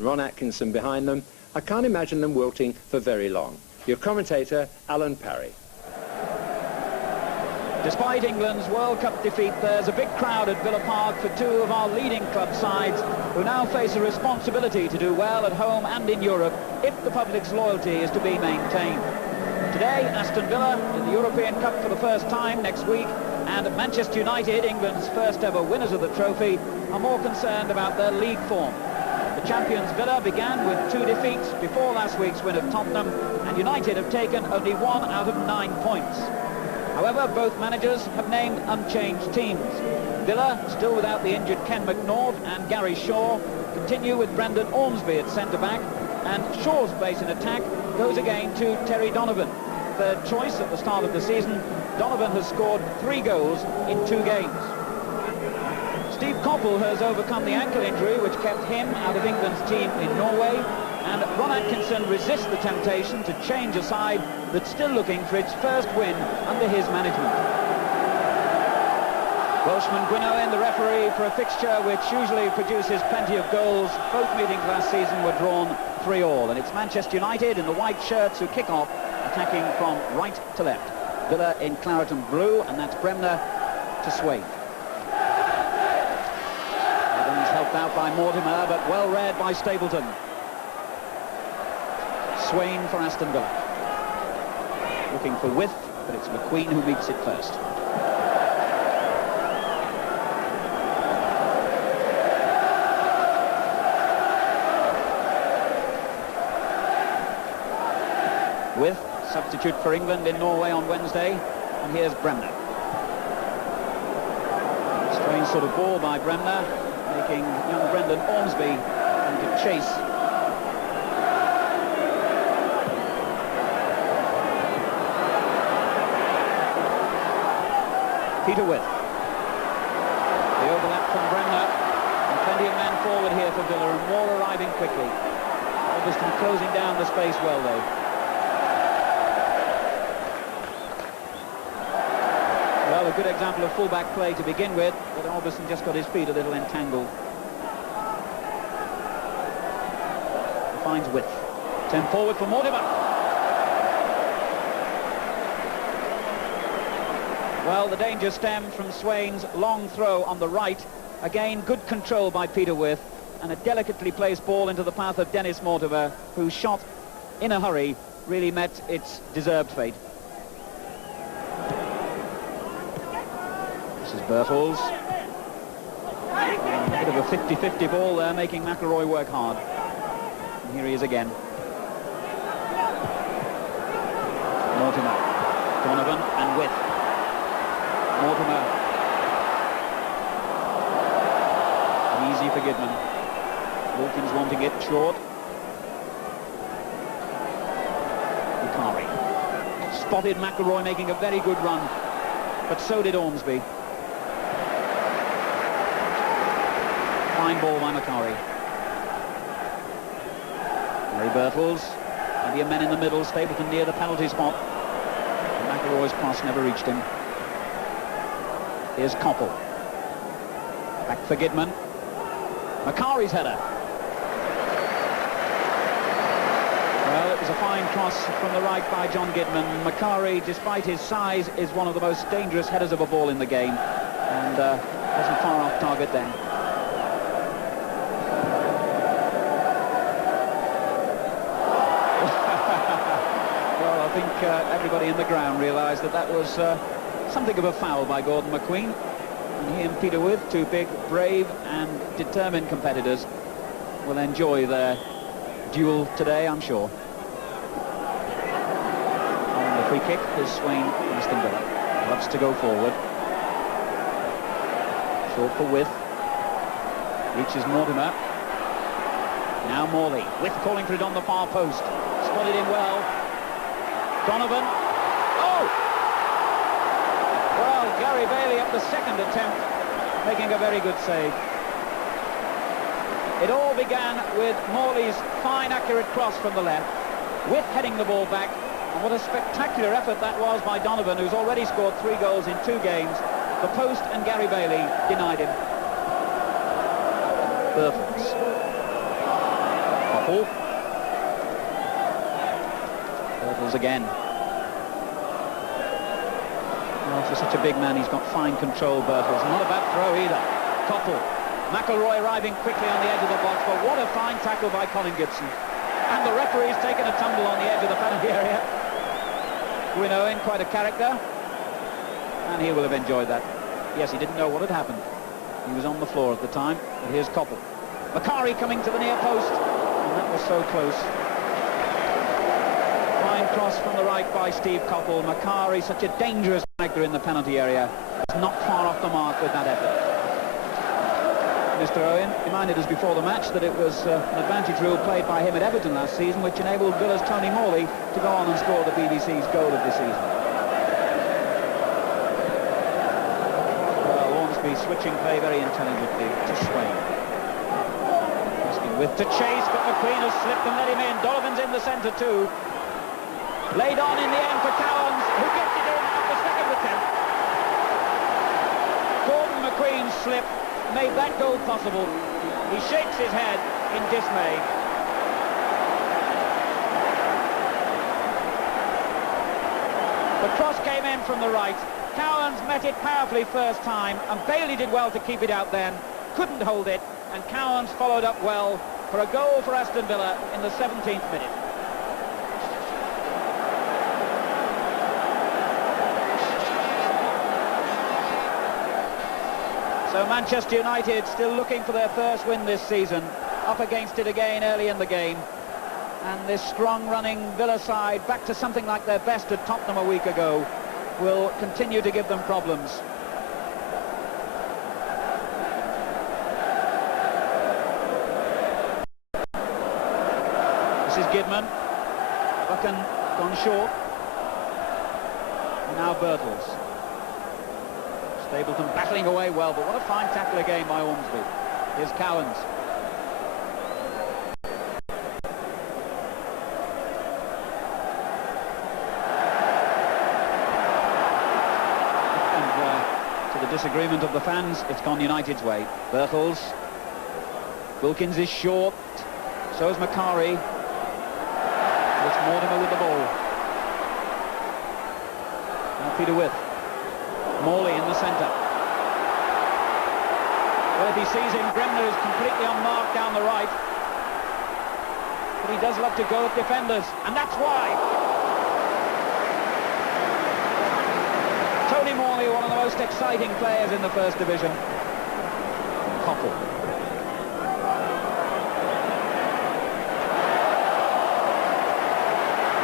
Ron Atkinson behind them. I can't imagine them wilting for very long. Your commentator, Alan Parry. Despite England's World Cup defeat, there's a big crowd at Villa Park for two of our leading club sides who now face a responsibility to do well at home and in Europe if the public's loyalty is to be maintained. Today, Aston Villa in the European Cup for the first time next week, and Manchester United, England's first ever winners of the trophy, are more concerned about their league form. The champions Villa began with 2 defeats before last week's win at Tottenham, and United have taken only 1 out of 9 points. However, both managers have named unchanged teams. Villa, still without the injured Ken McNaught and Gary Shaw, continue with Brendan Ormsby at centre-back, and Shaw's place in attack goes again to Terry Donovan. Third choice at the start of the season, Donovan has scored 3 goals in 2 games. Steve Coppell has overcome the ankle injury which kept him out of England's team in Norway, and Ron Atkinson resists the temptation to change a side that's still looking for its first win under his management. Welshman Gwynowen, the referee for a fixture which usually produces plenty of goals. Both meetings last season were drawn 3-3, and it's Manchester United in the white shirts who kick off, attacking from right to left. Villa in claret and blue, and that's Bremner to Swain. Evans helped out by Mortimer, but well read by Stapleton. Swain for Aston Villa. Looking for width, but it's McQueen who meets it first. With substitute for England in Norway on Wednesday, and here's Bremner. Strange sort of ball by Bremner, making young Brendan Ormsby into chase. Peter With. The overlap from Bremner, and plenty of men forward here for Villa, and more arriving quickly. Alberton closing down the space well, though. Well, a good example of full-back play to begin with, but Alberton just got his feet a little entangled. He finds width. 10 forward for Mortimer. Well, the danger stemmed from Swain's long throw on the right. Again, good control by Peter With, and a delicately placed ball into the path of Dennis Mortimer, whose shot, in a hurry, really met its deserved fate. This is Birtles. A bit of a 50-50 ball there, making McIlroy work hard. And here he is again. Mortimer, Donovan, and With. Mortimer. Easy for Goodman. Wilkins wanting it short. Bukhari. Spotted McIlroy making a very good run, but so did Ormsby. Fine ball by Bukhari. Murray Birtles. Plenty of men in the middle. Stapleton near the penalty spot. And McIlroy's cross never reached him. Here's Coppell. Back for Goodman. Macari's header. Well, it was a fine cross from the right by John Goodman. Macari, despite his size, is one of the most dangerous headers of a ball in the game, and wasn't far off target then. Well, I think everybody in the ground realised that that was something of a foul by Gordon McQueen. And he and Peter With, two big, brave and determined competitors, will enjoy their duel today, I'm sure. And the free kick is Swain from Aston Villa. Loves to go forward. Short for With. Reaches Mortimer. Now Morley. With calling for it on the far post. Spotted him well. Donovan. Oh! Well, Gary Bailey up the second attempt, making a very good save. It all began with Morley's fine, accurate cross from the left, with heading the ball back, and what a spectacular effort that was by Donovan, who's already scored 3 goals in 2 games. The post and Gary Bailey denied him. Birtles. Koppel. Birtles again. Well, for such a big man, he's got fine control, Birtles. Not a bad throw either. Koppel. McElroy arriving quickly on the edge of the box, but what a fine tackle by Colin Gibson. And the referee's taken a tumble on the edge of the penalty area. Gwyn Owen, quite a character. And he will have enjoyed that. Yes, he didn't know what had happened. He was on the floor at the time, but here's Koppel. Macari coming to the near post, and that was so close. Fine cross from the right by Steve Koppel. Macari, such a dangerous character in the penalty area, is not far off the mark with that effort. Mr. Owen reminded us before the match that it was an advantage rule played by him at Everton last season, which enabled Villa's Tony Morley to go on and score the BBC's goal of the season. Well, Ormsby switching play very intelligently to Swain. Asking width to Chase, but McQueen has slipped and let him in. Donovan's in the centre too. Laid on in the end for Cowans, who gets it in at the second attempt. Gordon McQueen's slip made that goal possible. He shakes his head in dismay. The cross came in from the right. Cowans met it powerfully first time, and Bailey did well to keep it out then. Couldn't hold it, and Cowans followed up well for a goal for Aston Villa in the 17th minute. So Manchester United still looking for their first win this season, up against it again early in the game. And this strong running Villa side, back to something like their best at Tottenham a week ago, will continue to give them problems. This is Gidman. Buchan gone short. And now Birtles. Stapleton battling away well, but what a fine tackle again by Ormsby. Here's Cowans. And to the disagreement of the fans, it's gone United's way. Birtles. Wilkins is short. So is Macari. It's Mortimer with the ball. Now Peter With. Morley in the centre. Well, if he sees him, Bremner is completely unmarked down the right. But he does love to go at defenders, and that's why. Tony Morley, one of the most exciting players in the First Division. Koppel.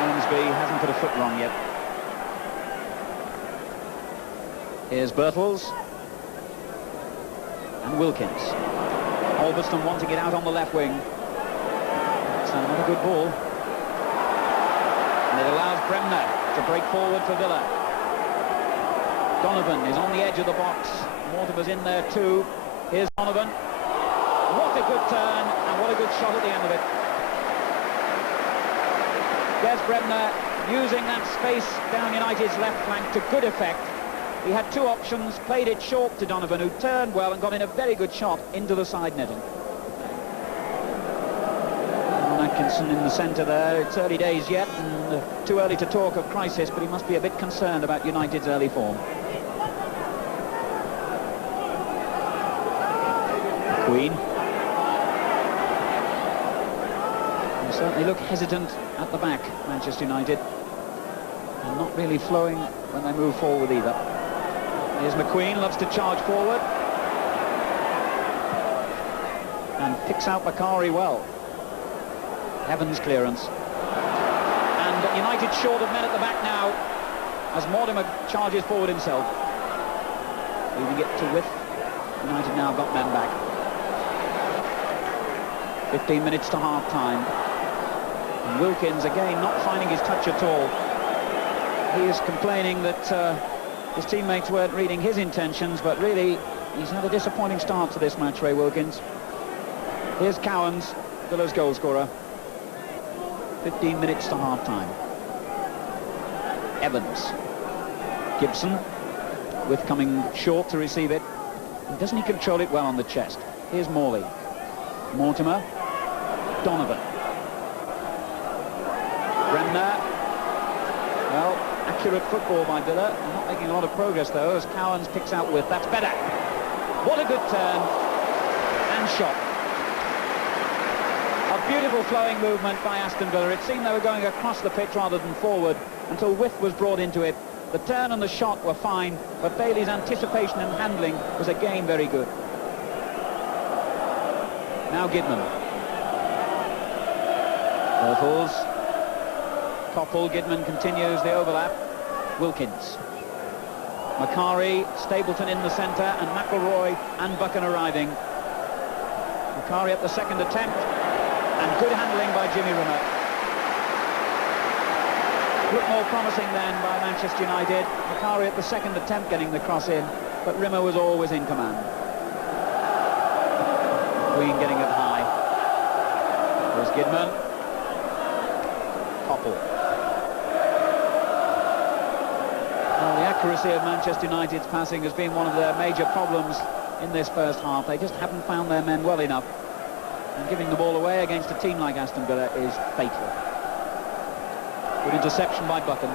Ormsby hasn't put a foot wrong yet. Here's Birtles and Wilkins. Alberston wanting it out on the left wing. It's not a good ball. And it allows Bremner to break forward for Villa. Donovan is on the edge of the box. Mortimer's in there too. Here's Donovan. What a good turn and what a good shot at the end of it. Des Bremner using that space down United's left flank to good effect. He had two options, played it short to Donovan, who turned well and got in a very good shot into the side netting. And Atkinson in the centre there. It's early days yet, and too early to talk of crisis, but he must be a bit concerned about United's early form. Queen. They certainly look hesitant at the back, Manchester United. And not really flowing when they move forward either. Here's McQueen, loves to charge forward. And picks out Macari well. Evans' clearance. And United short of men at the back now as Mortimer charges forward himself. Leaving it to With. United now got men back. 15 minutes to half-time. And Wilkins, again, not finding his touch at all. He is complaining that his teammates weren't reading his intentions, but really, he's had a disappointing start to this match, Ray Wilkins. Here's Cowans, Villa's goal scorer. 15 minutes to half-time. Evans. Gibson, With coming short to receive it. And doesn't he control it well on the chest? Here's Morley. Mortimer. Donovan. Bremner. Well, accurate football by Villa. Not making a lot of progress, though, as Cowans picks out with. That's better. What a good turn. And shot. A beautiful flowing movement by Aston Villa. It seemed they were going across the pitch rather than forward until width was brought into it. The turn and the shot were fine, but Bailey's anticipation and handling was again very good. Now Gidman. Bertels. Koppel, Gidman continues the overlap. Wilkins. Macari, Stapleton in the centre, and McElroy and Buchan arriving. Macari at the second attempt, and good handling by Jimmy Rimmer. Looked more promising then by Manchester United. Macari at the second attempt getting the cross in, but Rimmer was always in command. Queen getting it high. There's Gidman. Koppel. Well, the accuracy of Manchester United's passing has been one of their major problems in this first half. They just haven't found their men well enough. And giving the ball away against a team like Aston Villa is fatal. Good interception by Buchan.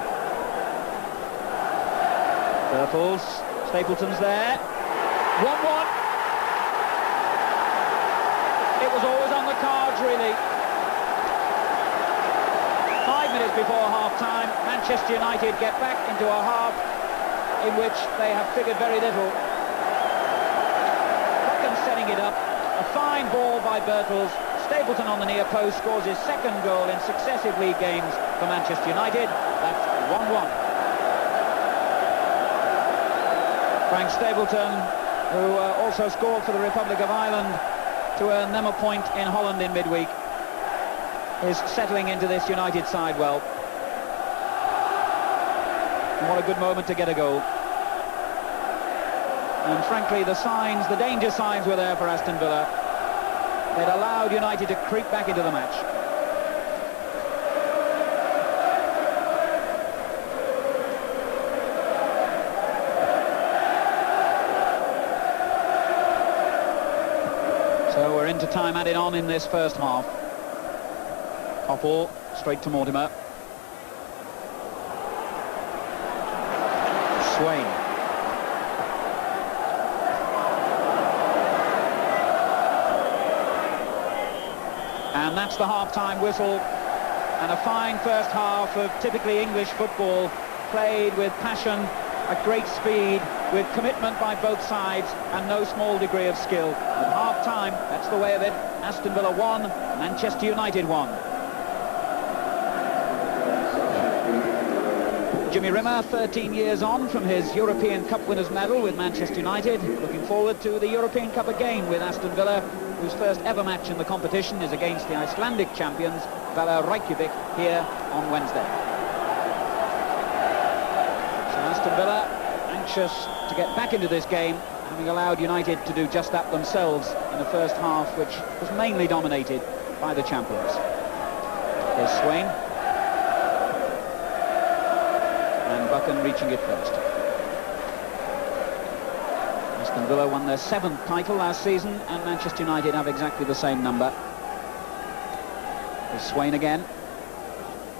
Bertels. Stapleton's there. 1-1. It was always on the cards, really. 5 minutes before half-time, Manchester United get back into a half in which they have figured very little. Buchan setting it up. A fine ball by Bertels. Stapleton on the near post scores his second goal in successive league games for Manchester United. That's 1-1. Frank Stapleton, who also scored for the Republic of Ireland to earn them a point in Holland in midweek, is settling into this United side well. And what a good moment to get a goal. And frankly, the signs, the danger signs were there for Aston Villa. They'd allowed United to creep back into the match. So we're into time added on in this first half. Koppel, straight to Mortimer. Swain. And that's the half-time whistle. And a fine first half of typically English football, played with passion, at great speed, with commitment by both sides, and no small degree of skill. At half-time, that's the way of it. Aston Villa 1, Manchester United 1. Jimmy Rimmer, 13 years on from his European Cup winners' medal with Manchester United, looking forward to the European Cup again with Aston Villa, whose first ever match in the competition is against the Icelandic champions, Vela Reykjavik, here on Wednesday. So Aston Villa anxious to get back into this game, having allowed United to do just that themselves in the first half, which was mainly dominated by the champions. Here's Swain. And Buchan reaching it first. Aston Villa won their 7th title last season, and Manchester United have exactly the same number. There's Swain again.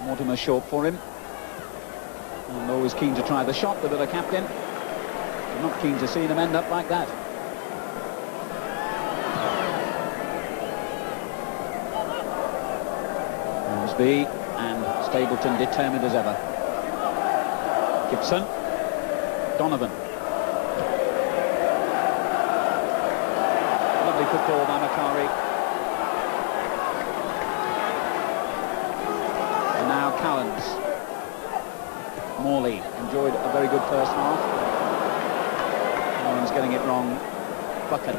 Mortimer short for him. And always keen to try the shot, the Villa captain. I'm not keen to see them end up like that. Mosby and Stapleton determined as ever. Gibson. Donovan. Lovely football by Macari. And now Cowans. Morley enjoyed a very good first half. Cowans getting it wrong. Buchan.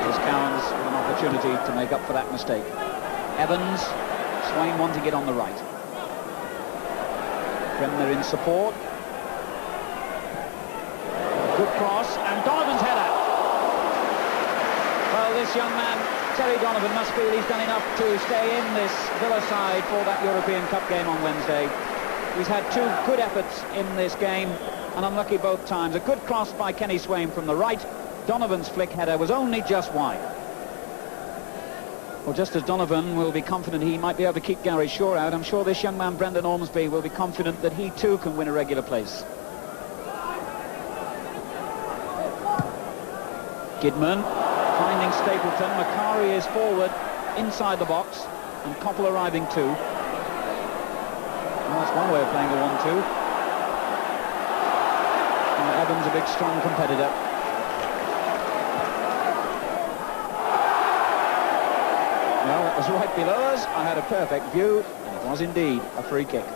Here's Cowans with an opportunity to make up for that mistake. Evans. Swain wanting it on the right. Bremner in support. Good cross, and Donovan's header. Well, this young man, Terry Donovan, must feel he's done enough to stay in this Villa side for that European Cup game on Wednesday. He's had 2 good efforts in this game, and unlucky both times. A good cross by Kenny Swain from the right. Donovan's flick header was only just wide. Well, just as Donovan will be confident he might be able to keep Gary Shaw out, I'm sure this young man, Brendan Ormsby, will be confident that he too can win a regular place. Kidman finding Stapleton. Macari is forward inside the box, and Koppel arriving too. Well, that's one way of playing a 1-2. Evans, a big, strong competitor. Well, it was right below us. I had a perfect view, and it was indeed a free kick.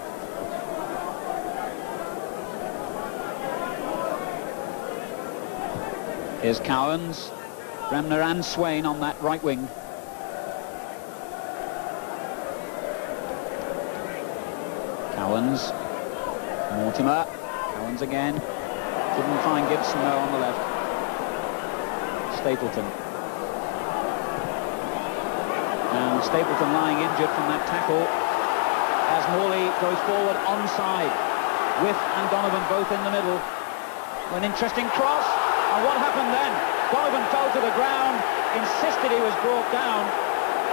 Here's Cowans, Bremner and Swain on that right wing. Cowans, Mortimer, Cowans again. Didn't find Gibson though on the left. Stapleton. And Stapleton lying injured from that tackle as Morley goes forward onside with and Donovan both in the middle. An interesting cross, and what happened then? Donovan fell to the ground, insisted he was brought down,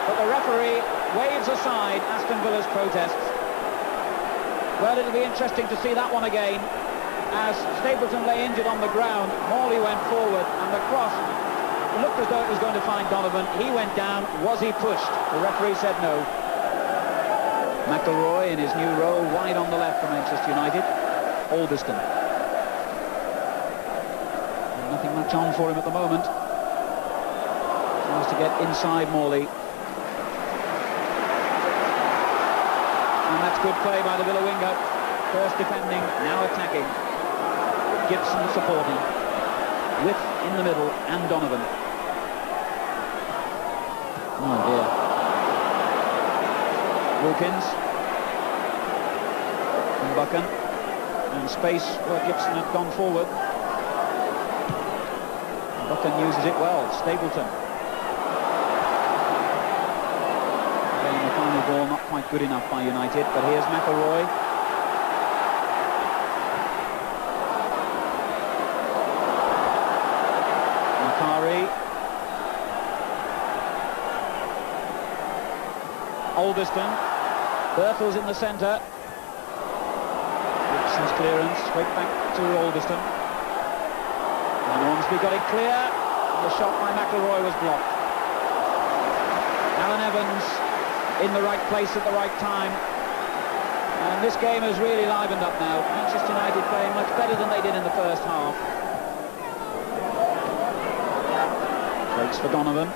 but the referee waves aside Aston Villa's protests. Well, it'll be interesting to see that one again. As Stapleton lay injured on the ground, Morley went forward, and the cross looked as though it was going to find Donovan. He went down. Was he pushed? The referee said no. McElroy in his new role, wide on the left for Manchester United. Alderston. Nothing much on for him at the moment. Tries to get inside Morley. And that's good play by the Villa winger. First defending, now attacking. Gibson supporting. With in the middle, and Donovan. Oh dear. Wilkins. And Buchan. And space where Gibson had gone forward. Buchan uses it well. Stapleton. Getting the final ball not quite good enough by United, but here's McElroy. Alderston. Birtles in the centre. Gibson's clearance, straight back to Alderston. And Ormsby got it clear. And the shot by McElroy was blocked. Alan Evans in the right place at the right time. And this game has really livened up now. Manchester United playing much better than they did in the first half. Breaks for Donovan.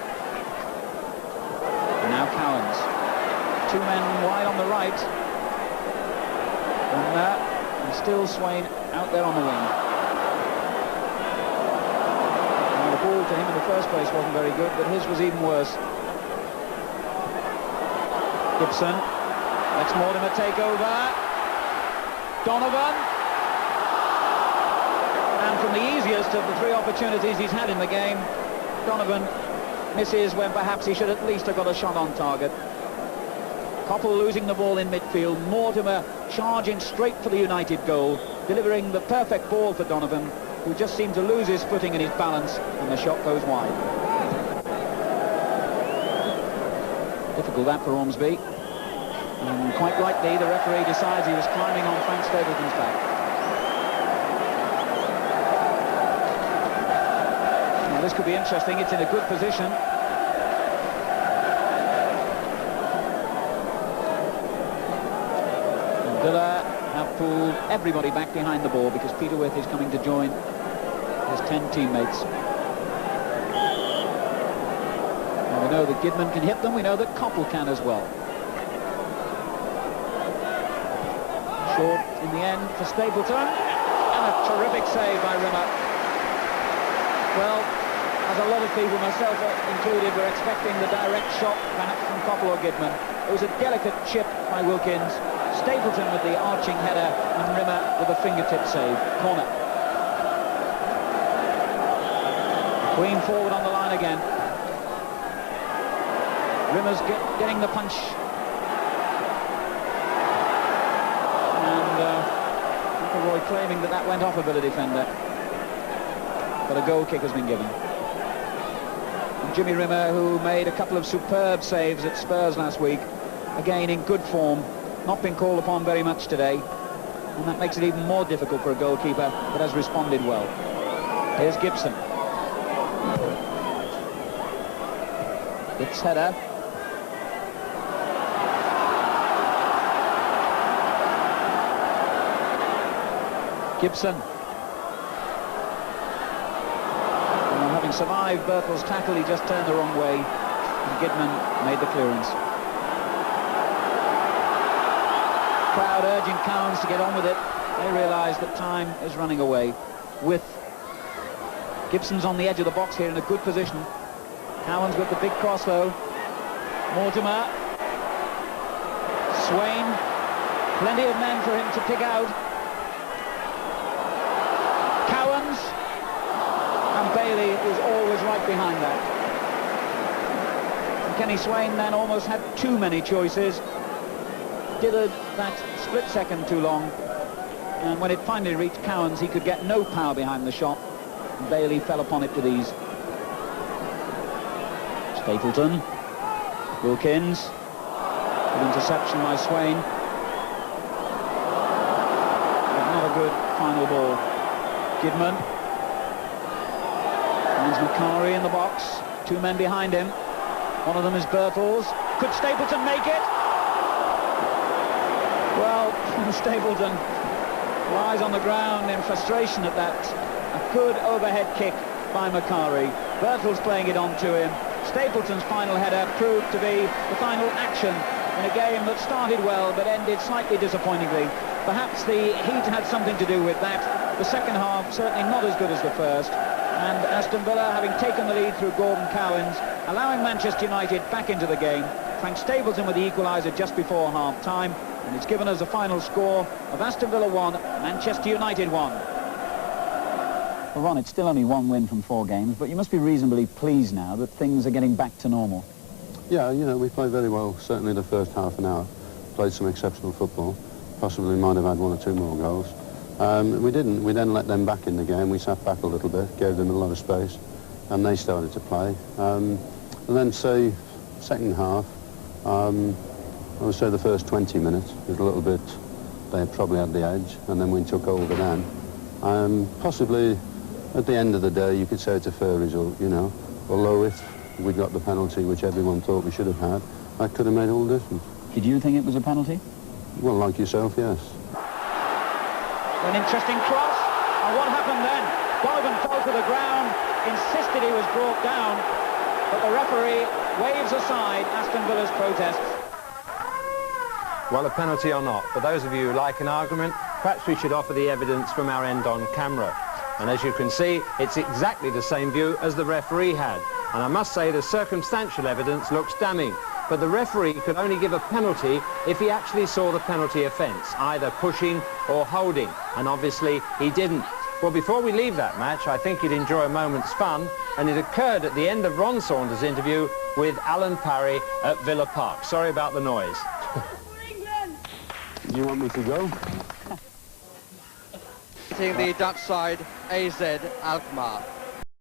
And now Cowans. Two men wide on the right. And still Swain out there on the wing. Now, the ball to him in the first place wasn't very good, but his was even worse. Gibson lets Mortimer take over. Donovan. And from the easiest of the three opportunities he's had in the game, Donovan misses when perhaps he should at least have got a shot on target. Koppel losing the ball in midfield. Mortimer charging straight for the United goal, delivering the perfect ball for Donovan, who just seemed to lose his footing and his balance, and the shot goes wide. Difficult that for Ormsby. And quite rightly, the referee decides he was climbing on Frank Stapleton's back. Now, this could be interesting. It's in a good position. Villa have pulled everybody back behind the ball because Peter With is coming to join his 10 teammates. And we know that Kidman can hit them. We know that Koppel can as well. Short in the end for Stapleton. And a terrific save by Rimmer. Well, as a lot of people, myself included, were expecting the direct shot perhaps from Koppel or Kidman. It was a delicate chip by Wilkins. Stapleton with the arching header and Rimmer with a fingertip save. Corner. Queen forward on the line again. Rimmer's getting the punch. And McElroy claiming that went off a Villa defender. But a goal kick has been given. Jimmy Rimmer, who made a couple of superb saves at Spurs last week. Again, in good form, not been called upon very much today. And that makes it even more difficult for a goalkeeper that has responded well. Here's Gibson. It's header. Gibson. And having survived Bertel's tackle, he just turned the wrong way. And Gidman made the clearance. Crowd urging Cowans to get on with it. They realise that time is running away. With Gibson's on the edge of the box here in a good position. Cowans with the big cross though. Mortimer. Swain. Plenty of men for him to pick out. Cowans. And Bailey is always right behind that. And Kenny Swain then almost had too many choices. Dithered that split second too long. And when it finally reached Cowans, he could get no power behind the shot. And Bailey fell upon it with ease. Stapleton. Wilkins. Good interception by Swain. But not a good final ball. Gidman. Finds Macari in the box. Two men behind him. One of them is Birtles. Could Stapleton make it? Well, Stapleton lies on the ground in frustration at that. A good overhead kick by Macari. Birtles playing it on to him. Stapleton's final header proved to be the final action in a game that started well but ended slightly disappointingly. Perhaps the heat had something to do with that. The second half certainly not as good as the first. And Aston Villa, having taken the lead through Gordon Cowans, allowing Manchester United back into the game. Frank Stapleton with the equaliser just before half-time. And it's given us a final score of Aston Villa 1, Manchester United 1. Well, Ron, it's still only one win from 4 games, but you must be reasonably pleased now that things are getting back to normal. Yeah, you know, we played very well, certainly the first half an hour. Played some exceptional football. Possibly might have had 1 or 2 more goals. We didn't. We then let them back in the game. We sat back a little bit, gave them a lot of space, and they started to play. And then, say, second half, I would say the first 20 minutes was a little bit, they probably had the edge, and then we took over then. Possibly, at the end of the day, you could say it's a fair result, you know. Although if we got the penalty, which everyone thought we should have had, that could have made all the difference. Did you think it was a penalty? Well, like yourself, yes. An interesting cross. And what happened then? Donovan fell to the ground, insisted he was brought down, but the referee waves aside Aston Villa's protests. Well, a penalty or not, for those of you who like an argument, perhaps we should offer the evidence from our end on camera. And as you can see, it's exactly the same view as the referee had. And I must say the circumstantial evidence looks damning. But the referee could only give a penalty if he actually saw the penalty offence, either pushing or holding. And obviously he didn't. Well, before we leave that match, I think you'd enjoy a moment's fun. And it occurred at the end of Ron Saunders' interview with Alan Parry at Villa Park. Sorry about the noise. Do you want me to go? Seeing the Dutch side, AZ Alkmaar.